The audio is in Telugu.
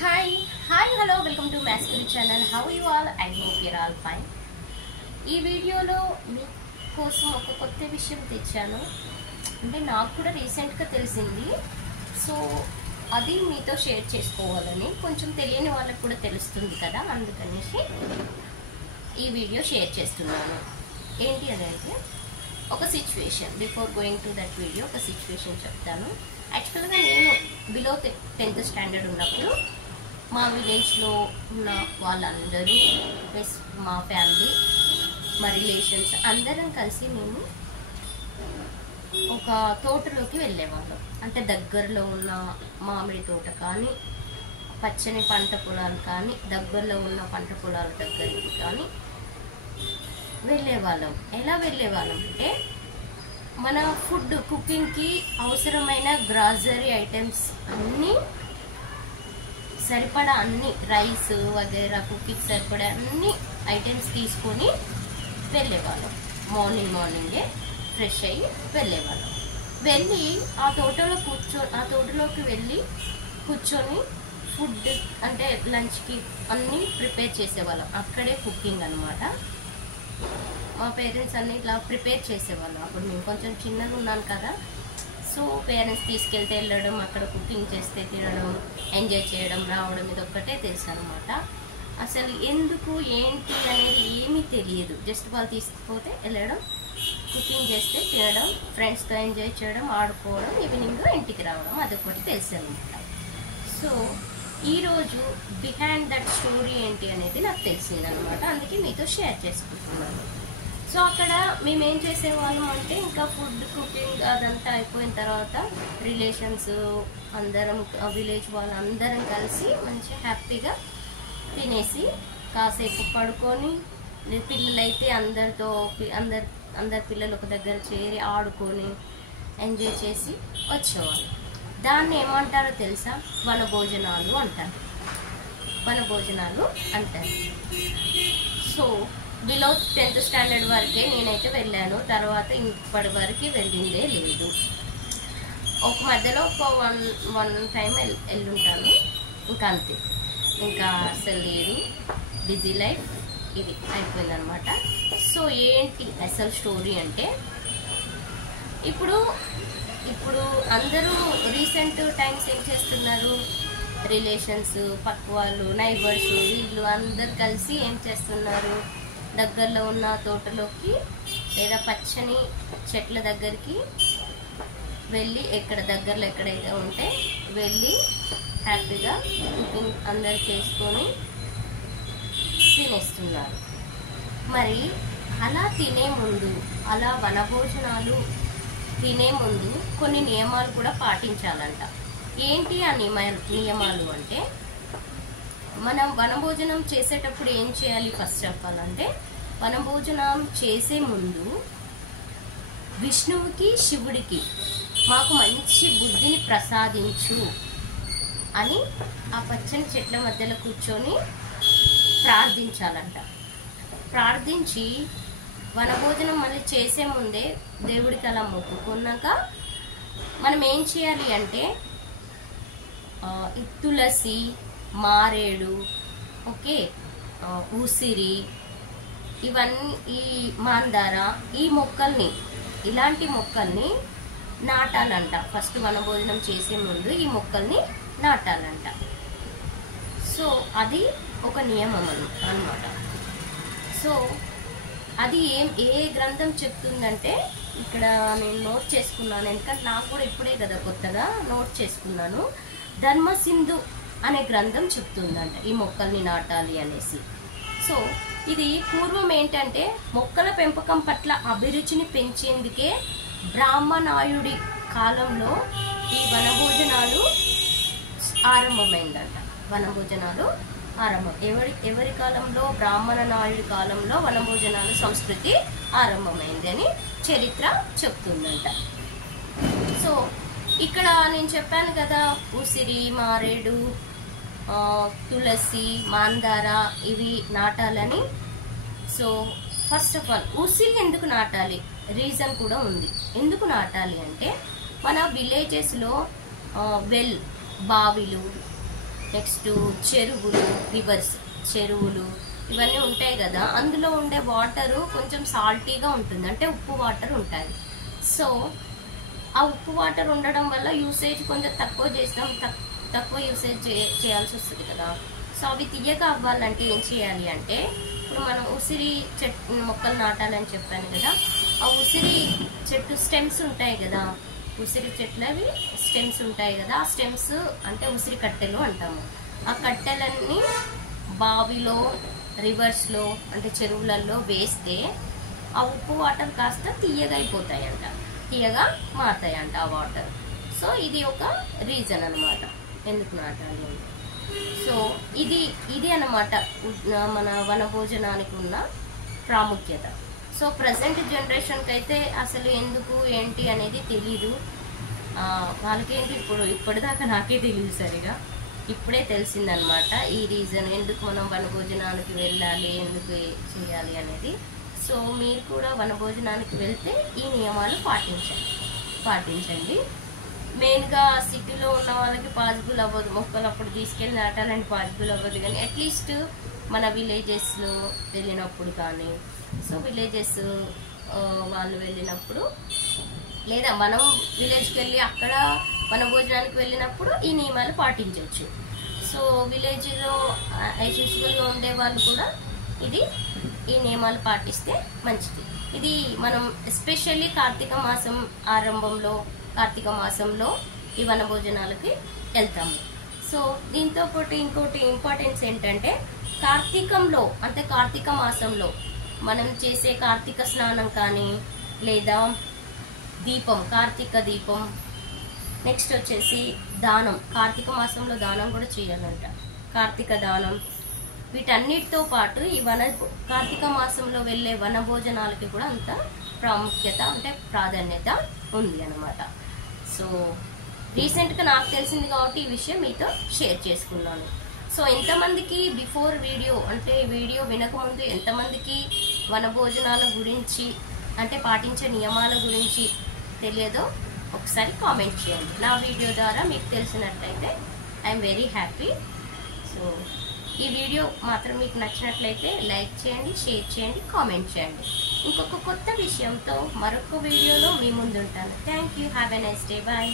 Hi, hello, welcome to Masculine channel. How are you all? I hope you're all fine. ఈ వీడియోలో మీకోసం ఒక కొత్త విషయం తెచ్చాను. అంటే నాకు కూడా రీసెంట్గా తెలిసింది. సో అది మీతో షేర్ చేసుకోవాలని, కొంచెం తెలియని వాళ్ళకి కూడా తెలుస్తుంది కదా, అందుకనేసి ఈ వీడియో షేర్ చేస్తున్నాను. ఏంటి అదైతే ఒక situation. Before going to that video ఒక సిచ్యువేషన్ చెప్తాను. యాక్చువల్గా నేను బిలో 10th స్టాండర్డ్ ఉన్నప్పుడు మా విలేజ్లో ఉన్న వాళ్ళందరూ ప్లస్ మా ఫ్యామిలీ, మా రిలేషన్స్ అందరం కలిసి మేము ఒక తోటలోకి వెళ్ళేవాళ్ళం. అంటే దగ్గరలో ఉన్న మామిడి తోట కానీ, పచ్చని పంట పొలాలు కానీ, దగ్గరలో ఉన్న పంట పొలాల దగ్గరికి కానీ వెళ్ళేవాళ్ళం. ఎలా వెళ్ళేవాళ్ళం అంటే మన ఫుడ్ కుకింగ్కి అవసరమైన గ్రాసరీ ఐటమ్స్ అన్నీ సరిపడా, అన్ని రైస్ వగైరా కుకింగ్ సరిపడా అన్ని ఐటమ్స్ తీసుకొని వెళ్ళేవాళ్ళం. మార్నింగే ఫ్రెష్ అయ్యి వెళ్ళేవాళ్ళం. వెళ్ళి ఆ తోటలోకి వెళ్ళి కూర్చొని ఫుడ్ అంటే లంచ్కి అన్నీ ప్రిపేర్ చేసేవాళ్ళం. అక్కడే కుకింగ్ అనమాట. మా పేరెంట్స్ అన్నీ ఇట్లా ప్రిపేర్ చేసేవాళ్ళం. అప్పుడు మేము కొంచెం చిన్నగా ఉన్నాను కదా, సో పేరెంట్స్ తీసుకెళ్తే వెళ్ళడం, అక్కడ కుకింగ్ చేస్తే తినడం, ఎంజాయ్ చేయడం, రావడం, ఇది ఒక్కటే తెలుసు అనమాట. అసలు ఎందుకు ఏంటి అనేది ఏమీ తెలియదు. జస్ట్ వాళ్ళు తీసుకుపోతే వెళ్ళడం, కుకింగ్ చేస్తే తినడం, ఫ్రెండ్స్తో ఎంజాయ్ చేయడం, ఆడుకోవడం, ఈవినింగ్ ఇంటికి రావడం, అదొకటి తెలుసు అనమాట. సో ఈరోజు బిహైండ్ దట్ స్టోరీ ఏంటి అనేది నాకు తెలిసింది అనమాట. అందుకే మీతో షేర్ చేసుకుంటున్నాను. సో అక్కడ మేమేం చేసేవాళ్ళం అంటే, ఇంకా ఫుడ్ కుకింగ్ అదంతా అయిపోయిన తర్వాత రిలేషన్స్ అందరం, విలేజ్ వాళ్ళందరం కలిసి మంచిగా హ్యాపీగా తినేసి కాసేపు పడుకొని, పిల్లలైతే అందరు పిల్లలు ఒక దగ్గర చేరి ఆడుకొని ఎంజాయ్ చేసి వచ్చేవాళ్ళు. దాన్ని ఏమంటారో తెలుసా? వనభోజనాలు అంటారు. వనభోజనాలు అంటారు. సో బిలో 10th స్టాండర్డ్ వరకే నేనైతే వెళ్ళాను. తర్వాత ఇప్పటి వరకు వెళ్ళిందే లేదు. ఒక మధ్యలో ఒక వన్ టైం వెళ్ళుంటాను, ఇంకా అంతే. ఇంకా అసలు లేదు, బిజీ లైఫ్ ఇది అయిపోయిందనమాట. సో ఏంటి అసలు స్టోరీ అంటే, ఇప్పుడు అందరూ రీసెంట్ టైమ్స్ ఏం చేస్తున్నారు, రిలేషన్స్, పక్క వాళ్ళు, నైబర్స్, వీళ్ళు అందరు కలిసి ఏం చేస్తున్నారు, దగ్గరలో ఉన్న తోటలోకి లేదా పచ్చని చెట్ల దగ్గరికి వెళ్ళి, దగ్గరలో ఎక్కడైతే ఉంటే వెళ్ళి హ్యాపీగా కుకింగ్ అందరు చేసుకొని తినేస్తున్నారు. మరి అలా తినే ముందు, అలా వనభోజనాలు తినే ముందు కొన్ని నియమాలు కూడా పాటించాలంట. ఏంటి ఆ నియమాలు అంటే, మనం వనభోజనం చేసేటప్పుడు ఏం చేయాలి? ఫస్ట్ చెప్పాలంటే, వనభోజనం చేసే ముందు విష్ణువుకి, శివుడికి మాకు మంచి బుద్ధిని ప్రసాదించు అని ఆ పచ్చని చెట్ల మధ్యలో కూర్చొని ప్రార్థించాలంట. ప్రార్థించి వనభోజనం మళ్ళీ చేసే ముందే దేవుడికి అలా మొక్కుకున్నాక మనం ఏం చేయాలి అంటే, తులసి, మారేడు, ఓకే, ఉసిరి, ఇవన్నీ, ఈ మాందార, ఇలాంటి మొక్కల్ని నాటాలంట. ఫస్ట్ వనభోజనం చేసే ముందు ఈ మొక్కల్ని నాటాలంట. సో అది ఒక నియమం అన్నమాట. సో అది ఏ గ్రంథం చెప్తుందంటే, ఇక్కడ నేను నోట్ చేసుకున్నాను, ఎందుకంటే నాకు కూడా ఇప్పుడే కదా కొత్తగా నోట్ చేసుకున్నాను. ధర్మసింధు అనే గ్రంథం చెప్తుందంట ఈ మొక్కల్ని నాటాలి అనేసి. సో ఇది పూర్వం ఏంటంటే, మొక్కల పెంపకం పట్ల అభిరుచిని పెంచేందుకే బ్రాహ్మణాయుడి కాలంలో ఈ వనభోజనాలు ఆరంభమైందంట. వనభోజనాలు ఆరంభం ఎవరి కాలంలో? బ్రాహ్మణ నాయుడి కాలంలో వనభోజనాలు సంస్కృతి ఆరంభమైంది అని చరిత్ర చెప్తుందంట. సో ఇక్కడ నేను చెప్పాను కదా, ఉసిరి, మారేడు, తులసి, మాందార ఇవి నాటాలని. సో ఫస్ట్ ఆఫ్ ఆల్ ఉసిరి ఎందుకు నాటాలి? రీజన్ కూడా ఉంది. ఎందుకు నాటాలి అంటే, మన విలేజెస్లో బావిలు, నెక్స్ట్ చెరువులు, రివర్స్ చెరువులు ఇవన్నీ ఉంటాయి కదా, అందులో ఉండే వాటరు కొంచెం సాల్టీగా ఉంటుంది, అంటే ఉప్పు వాటర్ ఉంటుంది. సో ఆ ఉప్పు వాటర్ ఉండడం వల్ల యూసేజ్ కొంచెం తక్కువ చేస్తాం, తక్కువ యూసేజ్ చేయాల్సి వస్తుంది కదా. సో అవి తీయగా అవ్వాలంటే ఏం చేయాలి అంటే, ఇప్పుడు మనం ఉసిరి చెట్టు మొక్కలు నాటాలని చెప్పాను కదా, ఆ ఉసిరి చెట్టు స్టెమ్స్ ఉంటాయి కదా, ఉసిరి చెట్లవి స్టెమ్స్ ఉంటాయి కదా, ఆ స్టెమ్స్ అంటే ఉసిరి కట్టెలు అంటాము. ఆ కట్టెలన్నీ బావిలో, రివర్స్లో అంటే చెరువులలో వేస్తే ఆ ఉప్పు వాటర్ కాస్త తీయగా అయిపోతాయంట, తీయగా మారుతాయంట ఆ వాటర్. సో ఇది ఒక రీజన్ అనమాట ఎందుకు నాటాలి. సో ఇది అన్నమాట మన వనభోజనానికి ఉన్న ప్రాముఖ్యత. సో ప్రజెంట్ జనరేషన్కి అయితే అసలు ఎందుకు ఏంటి అనేది తెలీదు, వాళ్ళకేంటి ఇప్పటిదాకా నాకే తెలియదు సరిగా, ఇప్పుడే తెలిసిందనమాట ఈ రీజన్ ఎందుకు మనం వనభోజనానికి వెళ్ళాలి, ఎందుకు చేయాలి అనేది. సో మీరు కూడా వనభోజనానికి వెళ్తే ఈ నియమాలు పాటించండి. మెయిన్గా సిటీలో ఉన్న వాళ్ళకి పాసిబుల్ అవ్వదు, మొక్కలు అప్పుడు తీసుకెళ్ళి నాటాలని పాసిబుల్ అవ్వదు, కానీ అట్లీస్ట్ మన విలేజెస్లో వెళ్ళినప్పుడు కానీ, సో విలేజెస్ వాళ్ళు వెళ్ళినప్పుడు లేదా మనం విలేజ్కి వెళ్ళి అక్కడ వనభోజనానికి వెళ్ళినప్పుడు ఈ నియమాలు పాటించవచ్చు. సో విలేజ్లో యాజ్ ఉండే వాళ్ళు కూడా ఈ నియమాలు పాటిస్తే మంచిది. ఇది మనం ఎస్పెషల్లీ కార్తీక మాసం ఆరంభంలో, కార్తీక మాసంలో ఈ వనభోజనాలకి వెళ్తాము. సో దీంతో పాటు ఇంకోటి ఇంపార్టెన్స్ ఏంటంటే, కార్తీకంలో అంటే కార్తీక మాసంలో మనం చేసే కార్తీక స్నానం కానీ, లేదా దీపం, కార్తీక దీపం, నెక్స్ట్ వచ్చేసి దానం, కార్తీక మాసంలో దానం కూడా చేయాలంట, కార్తీక దానం. వీటన్నిటితో పాటు ఈ కార్తీక మాసంలో వెళ్ళే వనభోజనాలకి కూడా అంత ప్రాముఖ్యత అంటే ప్రాధాన్యత ఉంది అన్నమాట. సో రీసెంట్గా నాకు తెలిసింది కాబట్టి ఈ విషయం మీతో షేర్ చేసుకున్నాను. సో ఎంతమందికి బిఫోర్ వీడియో అంటే వీడియో వినకముందు ఎంతమందికి వనభోజనాల గురించి అంటే పాటించే నియమాల గురించి తెలియదో ఒకసారి కామెంట్ చేయండి. నా వీడియో ద్వారా మీకు తెలిసినట్లయితే ఐఎమ్ వెరీ హ్యాపీ. సో ఈ వీడియో మాత్రం మీకు నచ్చినట్లయితే లైక్ చేయండి, షేర్ చేయండి, కామెంట్ చేయండి. ఇంకొక కొత్త విషయంతో మరొక వీడియోలో మీ ముందు ఉంటాను. Thank you. Have a nice day. Bye.